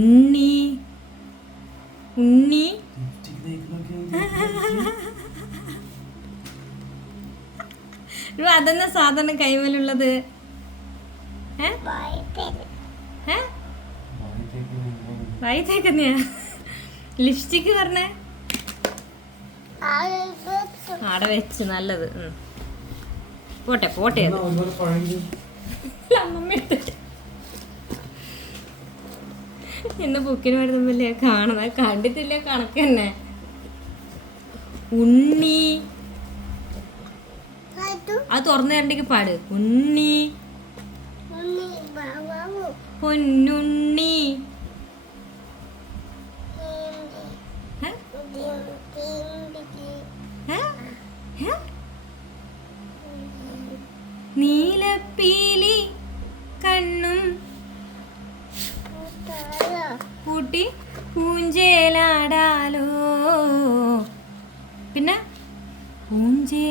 ഉണ്ണി ഉണ്ണി അതെന്നാ സാധാരണ കൈമേലുള്ളത്? വായി തേക്കുന്നയാ? ലിപ്സ്റ്റിക്ക് പറഞ്ഞേ ആടെ വെച്ച് നല്ലത്. പോട്ടെ പോട്ടെ. അമ്മമ്മ എടുത്തിട്ട് എന്നെ ബുക്കിന് വരുന്നല്ലേ കാണുന്നത്, കണ്ടിട്ടില്ല കണക്ക് തന്നെ. ഉണ്ണി അത് തുറന്നു തരണ്ടെങ്കിൽ പാട്. ഉണ്ണി പൊന്നുണ്ണി നീലപ്പീലി കണ്ണും കൂട്ടി പൂഞ്ചേലാടാലോ. പിന്നെ പൂഞ്ചേ